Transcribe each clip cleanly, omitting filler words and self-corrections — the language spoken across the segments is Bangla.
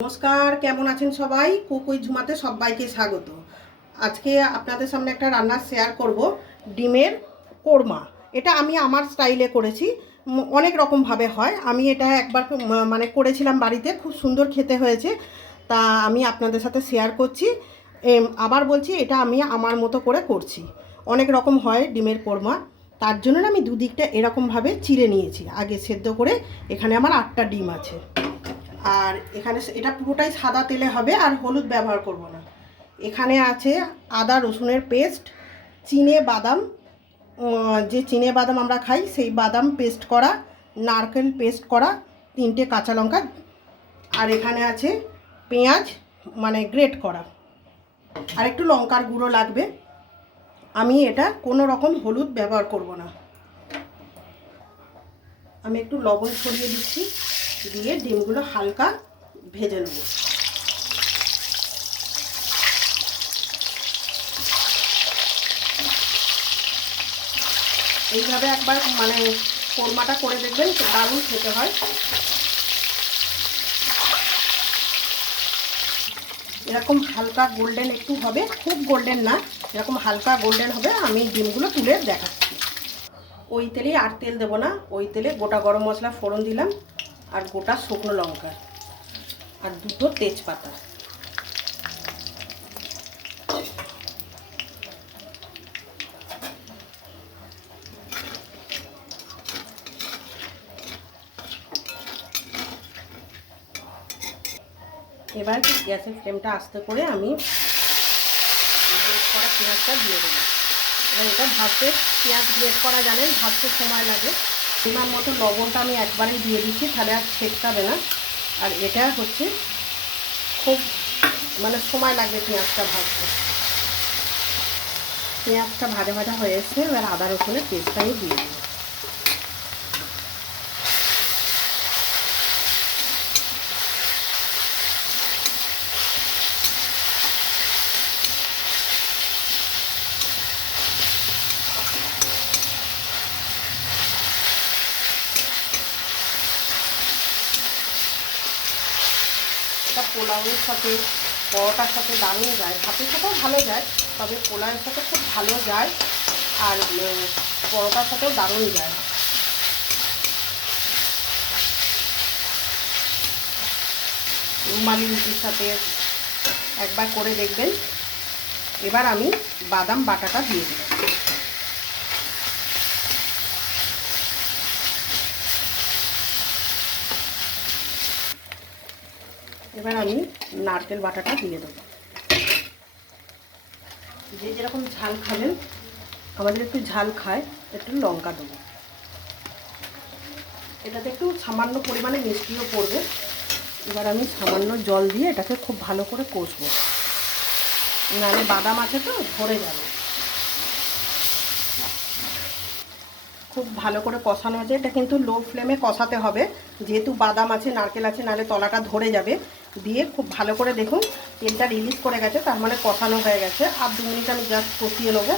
নমস্কার, কেমন আছেন সবাই? কুকুই ঝুমাতে সবাইকে স্বাগত। আজকে আপনাদের সামনে একটা রান্না শেয়ার করব, ডিমের কোরমা। এটা আমি আমার স্টাইলে করেছি, অনেক রকমভাবে হয়। আমি এটা একবার মানে করেছিলাম বাড়িতে, খুব সুন্দর খেতে হয়েছে, তা আমি আপনাদের সাথে শেয়ার করছি। আবার বলছি, এটা আমি আমার মতো করে করছি। অনেক রকম হয় ডিমের কোরমা, তার জন্য আমি দুদিকটা এরকমভাবে চিড়ে নিয়েছি, আগে সেদ্ধ করে। এখানে আমার 8টা ডিম আছে। আর এখানে এটা পুরোটাই সাদা তেলে হবে, আর হলুদ ব্যবহার করব না। এখানে আছে আদা রসুনের পেস্ট, চিনে বাদাম, যে চিনে বাদাম আমরা খাই সেই বাদাম পেস্ট করা, নারকেল পেস্ট করা, 3টে কাঁচা লঙ্কা, আর এখানে আছে পেঁয়াজ মানে গ্রেট করা, আর একটু লঙ্কার গুঁড়ো লাগবে। আমি এটা কোনো রকম হলুদ ব্যবহার করব না। আমি একটু লবণ ছড়িয়ে দিচ্ছি, দিয়ে ডিমগুলো হালকা ভেজে নেব। এইভাবে একবার মানে কোরমাটা করে দেখবেন, দারুণ খেতে হয়। এরকম হালকা গোল্ডেন একটু হবে, খুব গোল্ডেন না, এরকম হালকা গোল্ডেন হবে। আমি ডিমগুলো তুলে দেখাচ্ছি। ওই তেলেই আর তেল দেবো না, ওই তেলে গোটা গরম মশলা ফোড়ন দিলাম, আর গোটা শুকনো লঙ্কা, আর 2টো তেজপাতা। এবার গ্যাসের ফ্লেমটা আস্তে করে আমি গ্রেট করা পেঁয়াজটা দিয়ে দেবো। এবার এটা ভাজতে, পেঁয়াজ গ্রেট করা জানেন ভাজতে সময় লাগে। পরিমাণ মতো লবণটা আমি একবারেই দিয়ে দিচ্ছি, তাহলে আর ছেটকাবে না। আর এটা হচ্ছে খুব মানে সময় লাগবে পেঁয়াজটা ভাজতে। পেঁয়াজটা ভাজা ভাজা হয়ে এসছে, এবার আদা রসুনের পেস্টটা আমি দিয়ে দিই। এটা পোলাওয়ের সাথে, পরোটার সাথে দারুণ যায়, ভাতের সাথেও ভালো যায়, তবে পোলাওয়ের সাথে খুব ভালো যায়, আর পরোটার সাথেও দারুণ যায়। রুমালি রুটির সাথে একবার করে দেখবেন। এবার আমি বাদাম বাটাটা দিয়ে দিই। এবার আমি নারকেল বাটাটা দিয়ে দেবো। যে যেরকম ঝাল খাবেন, আমাদের একটু ঝাল খায়, একটু লঙ্কা দেবো। এটাতে একটু সামান্য পরিমাণে মিষ্টিও পড়বে। এবার আমি সামান্য জল দিয়ে এটাকে খুব ভালো করে কষবো, নাহলে বাদাম আছে তো ধরে যাবে। খুব ভালো করে কষানো আছে, এটা কিন্তু লো ফ্লেমে কষাতে হবে, যেহেতু বাদাম আছে নারকেল আছে, নাহলে তলাটা ধরে যাবে। দিয়ে খুব ভালো করে দেখুন তেলটা রিলিজ করে গেছে, তার মানে কষানো হয়ে গেছে। আর 2 মিনিট আমি জাস্ট কষিয়ে নেবো।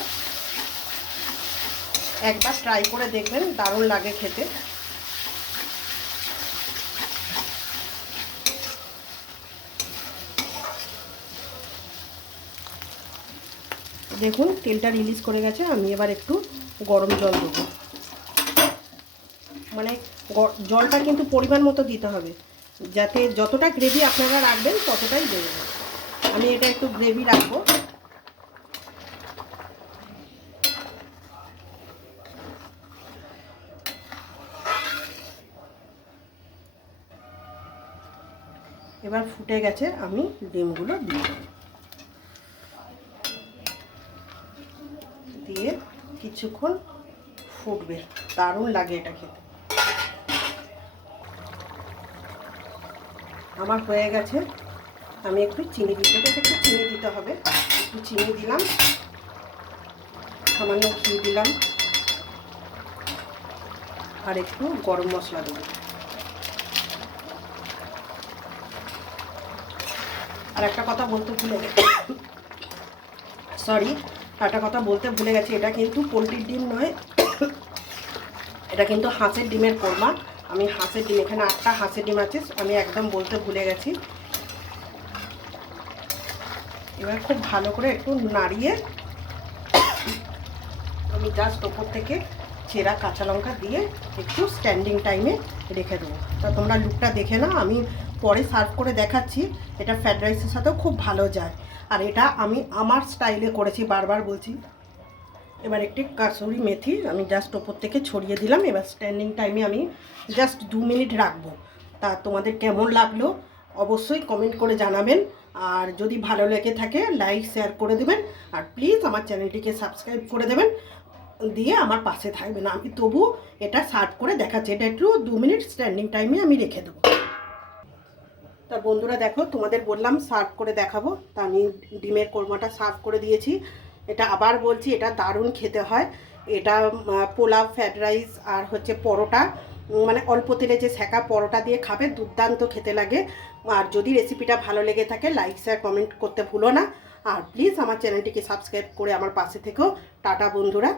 একবার ট্রাই করে দেখবেন, দারুণ লাগে খেতে। দেখুন তেলটা রিলিজ করে গেছে। আমি এবার একটু গরম জল দেবো, মানে জলটা কিন্তু পরিমাণ মতো দিতে হবে, যাতে যতটা গ্রেভি আপনারা রাখবেন ততটাই দেবেন। আমি এটা একটু গ্রেভি রাখবো। এবার ফুটে গেছে, আমি ডিমগুলো দিয়ে দেবো। দিয়ে কিছুক্ষণ ফুটবে, দারুণ লাগে এটা খেতে। আমার হয়ে গেছে। আমি একটু চিনি দিতে, একটু চিনি দিতে হবে, একটু চিনি দিলাম, সামান্য ঘি দিলাম, আর একটু গরম মশলা দেবো। আর একটা কথা বলতে ভুলে গেছি, সরি, একটা কথা বলতে ভুলে গেছি, এটা কিন্তু পোলট্রির ডিম নয়, এটা কিন্তু হাঁসের ডিমের কোরমা। আমি হাঁসের ডিম, এখানে 8টা হাঁসের ডিম আছে, আমি একদম বলতে ভুলে গেছি। এবার খুব ভালো করে একটু নাড়িয়ে আমি জাস্ট ওপর থেকে চেরা কাঁচা লঙ্কা দিয়ে একটু স্ট্যান্ডিং টাইমে রেখে দেবো। তা তোমরা লুকটা দেখে নাও, আমি পরে সার্ভ করে দেখাচ্ছি। এটা ফ্রায়েড রাইসের সাথেও খুব ভালো যায়, আর এটা আমি আমার স্টাইলে করেছি, বারবার বলছি। এবার একটি কাসুরি মেথি আমি জাস্ট ওপর থেকে ছড়িয়ে দিলাম। এবার স্ট্যান্ডিং টাইমে আমি জাস্ট 2 মিনিট রাখবো। তা তোমাদের কেমন লাগলো অবশ্যই কমেন্ট করে জানাবেন, আর যদি ভালো লেগে থাকে লাইক শেয়ার করে দেবেন, আর প্লিজ আমার চ্যানেলটিকে সাবস্ক্রাইব করে দেবেন, দিয়ে আমার পাশে থাকবেন। আমি তবু এটা সার্ভ করে দেখাচ্ছি। এটা একটু 2 মিনিট স্ট্যান্ডিং টাইমে আমি রেখে দেবো। তা বন্ধুরা দেখো, তোমাদের বললাম সার্ভ করে দেখাবো, তা আমি ডিমের কোরমাটা সার্ভ করে দিয়েছি। এটা আবার বলছি, এটা দারুণ খেতে হয়। এটা পোলাও, ফ্রায়েড রাইস আর হচ্ছে পরোটা, মানে অল্প তেলে যে সেকা পরোটা দিয়ে খাবে, দুর্দান্ত খেতে লাগে। আর যদি রেসিপিটা ভালো লেগে থাকে লাইক শেয়ার কমেন্ট করতে ভুলো না, আর প্লিজ আমার চ্যানেলটিকে সাবস্ক্রাইব করে আমার পাশে থেকেও। টাটা বন্ধুরা।